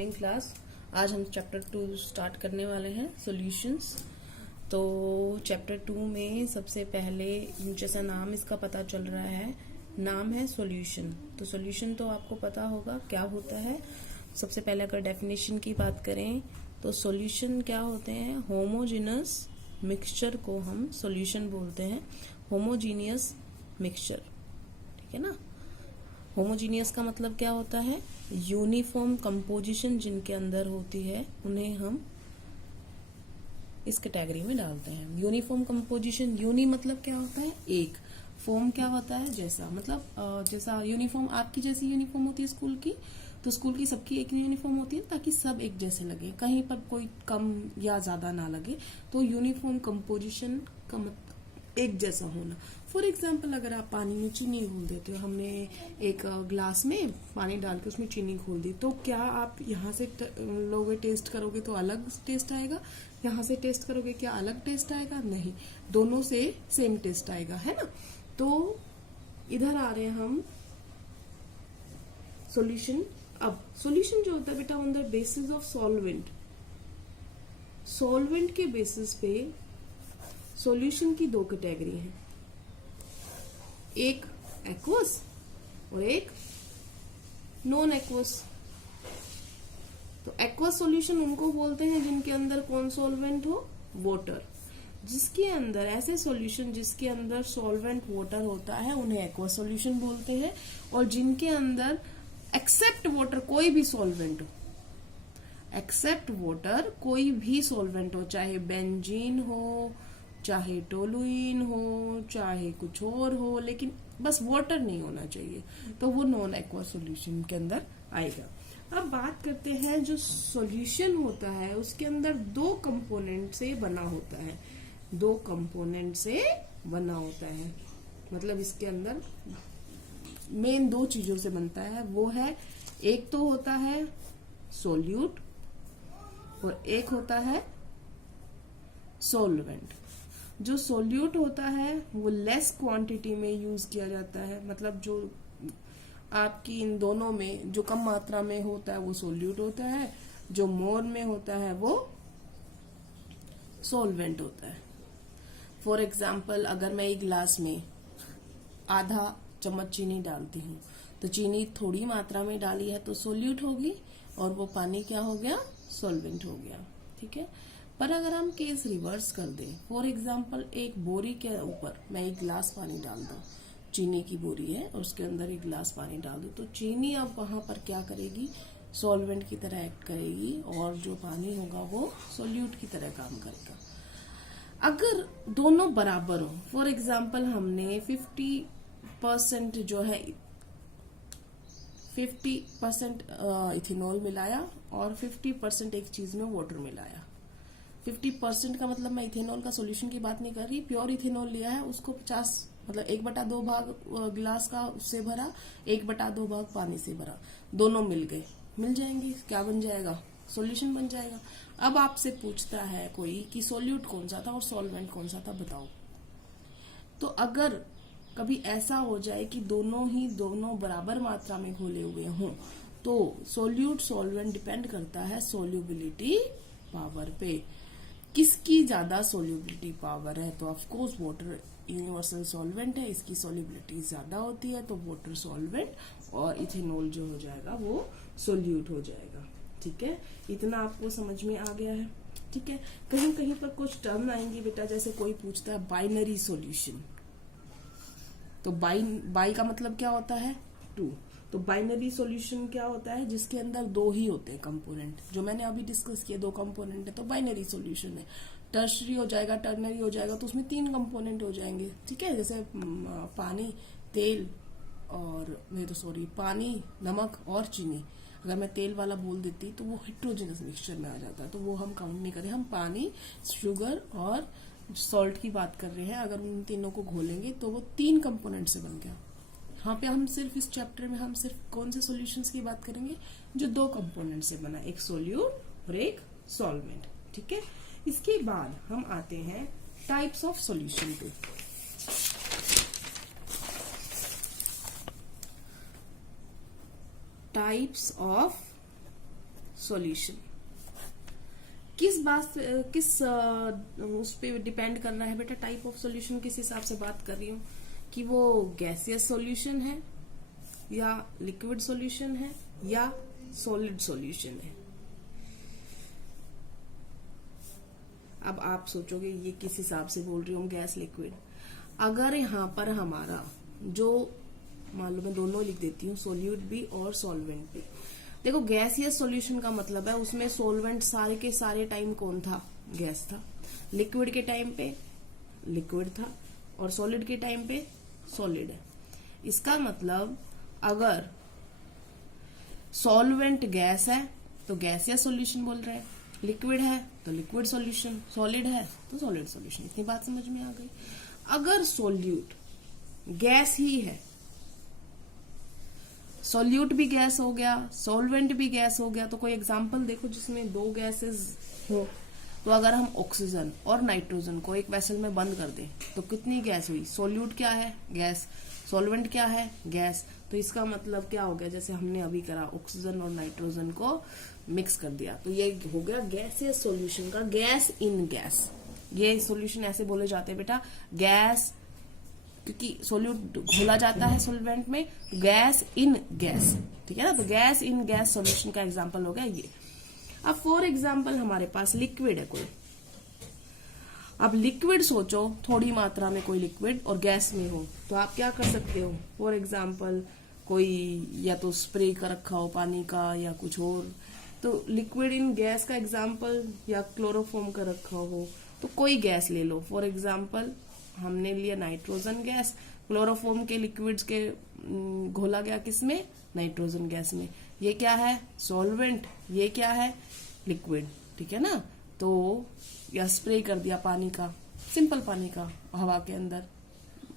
Morning class. आज हम chapter 2 start करने वाले हैं, सॉल्यूशंस। तो चैप्टर 2 में सबसे पहले जैसा नाम इसका पता चल रहा है, नाम है सॉल्यूशन। तो सॉल्यूशन तो आपको पता होगा क्या होता है। सबसे पहले अगर डेफिनेशन की बात करें तो सॉल्यूशन क्या होते हैं, होमोजेनस मिक्सचर को हम सॉल्यूशन बोलते हैं। होमोजीनियस मिक्सचर, ठीक है ना। होमोजीनियस का मतलब क्या होता है, यूनिफॉर्म कंपोजिशन जिनके अंदर होती है उन्हें हम इस कैटेगरी में डालते हैं। यूनिफॉर्म कंपोजिशन, यूनि मतलब क्या होता है एक, फॉर्म क्या होता है जैसा, मतलब जैसा यूनिफॉर्म आपकी जैसी यूनिफॉर्म होती है स्कूल की, तो स्कूल की सबकी एक यूनिफॉर्म होती है ताकि सब एक जैसे लगे, कहीं पर कोई कम या ज्यादा ना लगे। तो यूनिफॉर्म कंपोजिशन का मतलब एक जैसा होना। फॉर एग्जाम्पल अगर आप पानी में चीनी घोल देते हो, हमने एक ग्लास में पानी डाल के उसमें चीनी घोल दी, तो क्या आप यहाँ से लोगे टेस्ट करोगे तो अलग टेस्ट आएगा, यहाँ से टेस्ट करोगे क्या अलग टेस्ट आएगा? नहीं, दोनों से सेम टेस्ट आएगा, है ना। तो इधर आ रहे हैं हम सॉल्यूशन। अब सॉल्यूशन जो होता है बेटा on the basis of solvent, solvent के बेसिस पे सॉल्यूशन की दो कैटेगरी है, एक एक्वस और एक नॉन एक्वस। तो एक्वस सॉल्यूशन उनको बोलते हैं जिनके अंदर कौन सॉल्वेंट हो, वाटर। जिसके अंदर ऐसे सॉल्यूशन जिसके अंदर सॉल्वेंट वाटर होता है उन्हें एक्वस सॉल्यूशन बोलते हैं। और जिनके अंदर एक्सेप्ट वाटर कोई भी सॉल्वेंट हो, एक्सेप्ट वाटर कोई भी सॉल्वेंट हो, चाहे बेंजीन हो, चाहे टोलुइन हो, चाहे कुछ और हो, लेकिन बस वाटर नहीं होना चाहिए, तो वो नॉन एक्वा सॉल्यूशन के अंदर आएगा। अब बात करते हैं, जो सॉल्यूशन होता है उसके अंदर दो कंपोनेंट से बना होता है, दो कंपोनेंट से बना होता है। मतलब इसके अंदर मेन दो चीजों से बनता है, वो है एक तो होता है सोल्यूट और एक होता है सॉल्वेंट। जो सोल्यूट होता है वो लेस क्वांटिटी में यूज किया जाता है, मतलब जो आपकी इन दोनों में जो कम मात्रा में होता है वो सोल्यूट होता है, जो मोर में होता है वो सॉल्वेंट होता है। फॉर एग्जाम्पल अगर मैं एक गिलास में आधा चम्मच चीनी डालती हूँ, तो चीनी थोड़ी मात्रा में डाली है तो सोल्यूट होगी और वो पानी क्या हो गया, सॉल्वेंट हो गया, ठीक है। पर अगर हम केस रिवर्स कर दें, फॉर एग्जाम्पल एक बोरी के ऊपर मैं एक गिलास पानी डाल दूं, चीनी की बोरी है और उसके अंदर एक गिलास पानी डाल दूं, तो चीनी अब वहां पर क्या करेगी, सॉल्वेंट की तरह एक्ट करेगी और जो पानी होगा वो सोल्यूट की तरह काम करेगा। अगर दोनों बराबर हो, फॉर एग्जाम्पल हमने 50% जो है 50% इथेनॉल मिलाया और 50% एक चीज में वाटर मिलाया। 50% का मतलब मैं इथेनॉल का सॉल्यूशन की बात नहीं कर रही, प्योर इथेनॉल लिया है, उसको 50 मतलब 1/2 भाग गिलास का उससे भरा, 1/2 भाग पानी से भरा, दोनों मिल गए, मिल जाएंगे, क्या बन जाएगा, सॉल्यूशन बन जाएगा। अब आपसे पूछता है कोई कि सोल्यूट कौन सा था और सॉल्वेंट कौन सा था, बताओ। तो अगर कभी ऐसा हो जाए कि दोनों बराबर मात्रा में घोले हुए हों, तो सोल्यूट सॉल्वेंट डिपेंड करता है सोल्यूबिलिटी पावर पे, किसकी ज्यादा सोल्यूबिलिटी पावर है। तो of course water universal solvent है, इसकी सोल्यूबिलिटी ज्यादा होती है, तो वाटर सॉल्वेंट और इथेनॉल जो हो जाएगा वो सोल्यूट हो जाएगा, ठीक है। इतना आपको समझ में आ गया है, ठीक है। कहीं कहीं पर कुछ टर्म आएंगी बेटा, जैसे कोई पूछता है बाइनरी सॉल्यूशन, तो बाई का मतलब क्या होता है, 2। तो बाइनरी सॉल्यूशन क्या होता है, जिसके अंदर दो ही होते हैं कंपोनेंट, जो मैंने अभी डिस्कस किया, दो कंपोनेंट है तो बाइनरी सॉल्यूशन है। टर्शरी हो जाएगा, टर्नरी हो जाएगा, तो उसमें 3 कंपोनेंट हो जाएंगे, ठीक है। जैसे पानी, तेल और पानी, नमक और चीनी। अगर मैं तेल वाला बोल देती तो वो हेट्रोजेनस मिक्सचर में आ जाता है, तो वो हम काउंट नहीं करें, हम पानी, शुगर और सॉल्ट की बात कर रहे हैं। अगर उन तीनों को घोलेंगे तो वो 3 कंपोनेंट से बन गया। यहाँ पे हम सिर्फ इस चैप्टर में हम सिर्फ कौन से सॉल्यूशंस की बात करेंगे, जो 2 कंपोनेंट से बना, एक सोल्यूट और एक सॉल्वेंट, ठीक है। इसके बाद हम आते हैं टाइप्स ऑफ सॉल्यूशन पे। Types of solution. किस बात किस उस पे डिपेंड कर रहा है बेटा, टाइप ऑफ सॉल्यूशन किस हिसाब से बात कर रही हूँ, कि वो गैसियस सॉल्यूशन है या लिक्विड सॉल्यूशन है या सॉलिड सॉल्यूशन है। अब आप सोचोगे ये किस हिसाब से बोल रही हूँ गैस लिक्विड। अगर यहाँ पर हमारा जो, मान लो मैं दोनों लिख देती हूँ, सोल्यूट भी और सॉल्वेंट भी। देखो गैसियस सॉल्यूशन का मतलब है उसमें सॉल्वेंट सारे के सारे टाइम कौन था, गैस था। लिक्विड के टाइम पे लिक्विड था और सॉलिड के टाइम पे सॉलिड है। इसका मतलब अगर सॉल्वेंट गैस है तो गैसियस सॉल्यूशन बोल रहे हैं, लिक्विड है तो लिक्विड सॉल्यूशन, सॉलिड है तो सॉलिड सॉल्यूशन। इतनी बात समझ में आ गई। अगर सॉल्यूट गैस ही है, सॉल्यूट भी गैस हो गया, सॉल्वेंट भी गैस हो गया, तो कोई एग्जांपल देखो जिसमें दो गैसेस हो। तो अगर हम ऑक्सीजन और नाइट्रोजन को एक वेसल में बंद कर दें तो कितनी गैस हुई, सॉल्यूट क्या है, गैस, सॉल्वेंट क्या है, गैस। तो इसका मतलब क्या हो गया, जैसे हमने अभी करा, ऑक्सीजन और नाइट्रोजन को मिक्स कर दिया, तो ये हो गया गैसियस सॉल्यूशन का गैस इन गैस। ये सॉल्यूशन ऐसे बोले जाते हैं बेटा, गैस, क्योंकि सोल्यूट घोला जाता है सॉल्वेंट में, गैस इन गैस, ठीक है ना। तो गैस इन गैस सॉल्यूशन का एग्जांपल हो गया ये। अब फॉर एग्जांपल हमारे पास लिक्विड है कोई। अब लिक्विड सोचो, थोड़ी मात्रा में कोई लिक्विड और गैस में हो, तो आप क्या कर सकते हो। फॉर एग्जांपल कोई या तो स्प्रे का रखा हो पानी का या कुछ और, तो लिक्विड इन गैस का एग्जांपल, या क्लोरोफॉर्म का रखा हो, तो कोई गैस ले लो। फॉर एग्जांपल हमने लिया नाइट्रोजन गैस, क्लोरोफॉर्म के लिक्विड्स के घोला गया किसमें, नाइट्रोजन गैस में। ये क्या है, सॉल्वेंट, ये क्या है, लिक्विड, ठीक है ना। तो या स्प्रे कर दिया पानी का, सिंपल पानी का हवा के अंदर,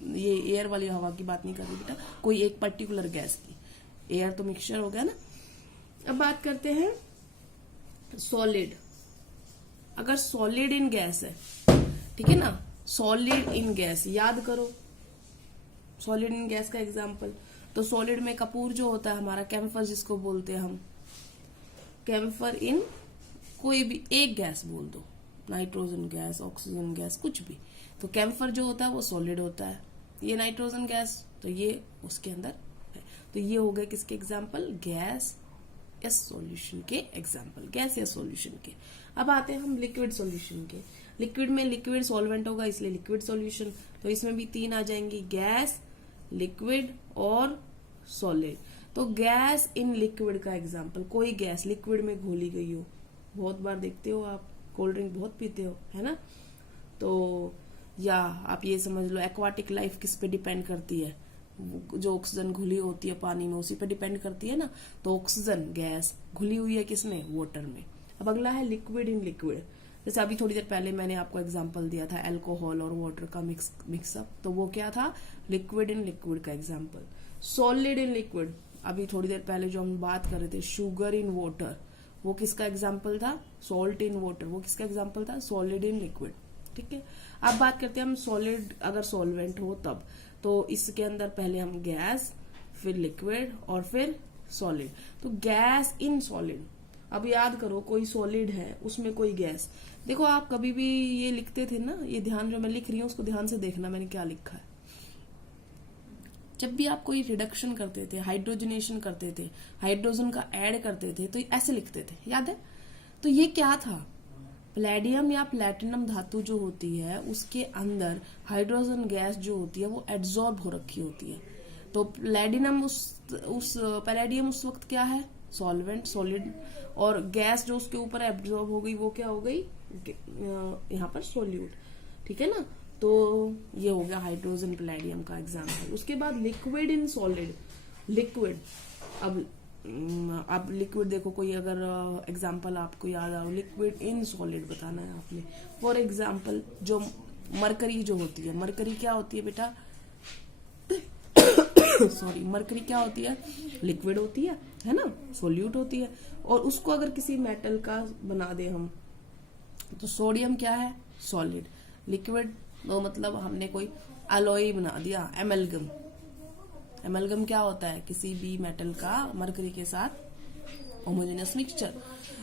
ये एयर वाली हवा की बात नहीं कर रही बेटा, कोई एक पर्टिकुलर गैस की, एयर तो मिक्सचर हो गया ना। अब बात करते हैं सॉलिड। अगर सॉलिड इन गैस है, ठीक है ना, सॉलिड इन गैस, याद करो सॉलिड इन गैस का एग्जांपल। तो सॉलिड में कपूर जो होता है हमारा, कैम्फर जिसको बोलते हैं हम, कैम्फर इन कोई भी एक गैस बोल दो, नाइट्रोजन गैस, ऑक्सीजन गैस, कुछ भी, तो कैम्फर जो होता है वो सॉलिड होता है। ये नाइट्रोजन गैस, तो ये उसके अंदर है। तो ये हो गए किसके एग्जाम्पल, गैस एस सॉल्यूशन के एग्जाम्पल, गैस या सॉल्यूशन के। अब आते हैं हम लिक्विड सॉल्यूशन के। लिक्विड में लिक्विड सॉल्वेंट होगा इसलिए लिक्विड सॉल्यूशन, तो इसमें भी तीन आ जाएंगी, गैस, लिक्विड और सॉलिड। तो गैस इन लिक्विड का एग्जाम्पल, कोई गैस लिक्विड में घोली गई हो, बहुत बार देखते हो आप, कोल्ड ड्रिंक बहुत पीते हो, है ना। तो या आप ये समझ लो एक्वाटिक लाइफ किस पे डिपेंड करती है, जो ऑक्सीजन घुली होती है पानी में उसी पे डिपेंड करती है ना। तो ऑक्सीजन गैस घुली हुई है किसमें, वाटर में। अब अगला है लिक्विड इन लिक्विड। जैसे अभी थोड़ी देर पहले मैंने आपको एग्जांपल दिया था अल्कोहल और वाटर का मिक्सअप, तो वो क्या था, लिक्विड इन लिक्विड का एग्जांपल। सॉलिड इन लिक्विड, अभी थोड़ी देर पहले जो हम बात कर रहे थे, शुगर इन वाटर, वो किसका एग्जाम्पल था, सॉल्ट इन वाटर, वो किसका एग्जाम्पल था, सॉलिड इन लिक्विड, ठीक है। अब बात करते हैं हम सॉलिड, अगर सॉल्वेंट हो तब, तो इसके अंदर पहले हम गैस, फिर लिक्विड और फिर सॉलिड। तो गैस इन सॉलिड, अब याद करो कोई सॉलिड है उसमें कोई गैस। देखो आप कभी भी ये लिखते थे ना, ये ध्यान जो मैं लिख रही हूँ उसको ध्यान से देखना मैंने क्या लिखा है। जब भी आप कोई रिडक्शन करते थे, हाइड्रोजनेशन करते थे, हाइड्रोजन का ऐड करते थे, तो ऐसे लिखते थे, याद है। तो ये क्या था, प्लेडियम या प्लेटिनम धातु जो होती है उसके अंदर हाइड्रोजन गैस जो होती है वो एब्जॉर्ब हो रखी होती है। तो प्लेडियम उस पैलेडियम उस वक्त क्या है, सॉल्वेंट, सॉलिड, और गैस जो उसके ऊपर एब्जॉर्ब हो गई वो क्या हो गई, यहाँ पर सॉल्यूट, ठीक है ना। तो ये हो गया हाइड्रोजन प्लेडियम का एग्जाम्पल। उसके बाद लिक्विड इन सॉलिड, लिक्विड, अब लिक्विड देखो कोई अगर एग्जाम्पल आपको याद आओ, लिक्विड इन सॉलिड बताना है आपने। फॉर एग्जाम्पल जो मरकरी जो होती है, मरकरी क्या होती है बेटा सॉरी, मरकरी क्या होती है, लिक्विड होती है ना, सोल्यूट होती है। और उसको अगर किसी मेटल का बना दे हम, तो सोडियम क्या है, सॉलिड, लिक्विड, तो मतलब हमने कोई अलॉय बना दिया, एमलगम। एमलगम क्या होता है, किसी भी मेटल का मरकरी के साथ होमोजेनियस मिक्सचर।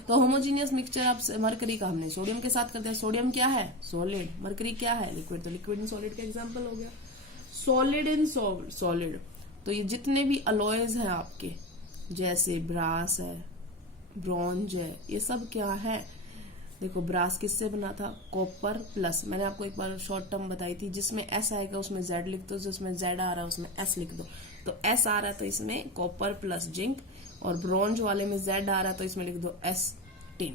तो तो होमोजीनियस मिक्सचर आप मरकरी का हमने सोडियम के साथ करते हैं। सोडियम क्या है? सॉलिड। मरकरी क्या है? लिक्विड। तो लिक्विड इन सॉलिड का एग्जांपल हो गया। सॉलिड इन सॉलिड, तो ये जितने भी अलॉयज हैं आपके, जैसे ब्रास है, ब्रॉन्ज है, ये सब क्या है? देखो ब्रास किससे बना था? कॉपर प्लस, मैंने आपको एक बार शॉर्ट टर्म बताई थी, जिसमें एस आएगा उसमें जेड लिख दो, जिसमें जेड आ रहा है उसमें एस लिख दो। तो एस आ रहा है तो इसमें कॉपर प्लस जिंक, और ब्रॉन्ज वाले में जेड आ रहा है तो इसमें लिख दो एस टिन।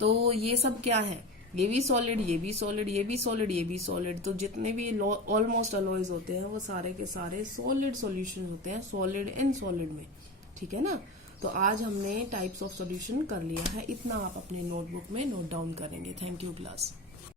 तो ये सब क्या है? ये भी सॉलिड, ये भी सॉलिड, ये भी सॉलिड, ये भी सॉलिड। तो जितने भी ऑलमोस्ट अलॉयज होते हैं वो सारे के सारे सॉलिड सॉल्यूशन होते हैं, सॉलिड इन सॉलिड में। ठीक है ना? तो आज हमने टाइप्स ऑफ सॉल्यूशन कर लिया है, इतना आप अपने नोटबुक में नोट डाउन करेंगे। Thank you class.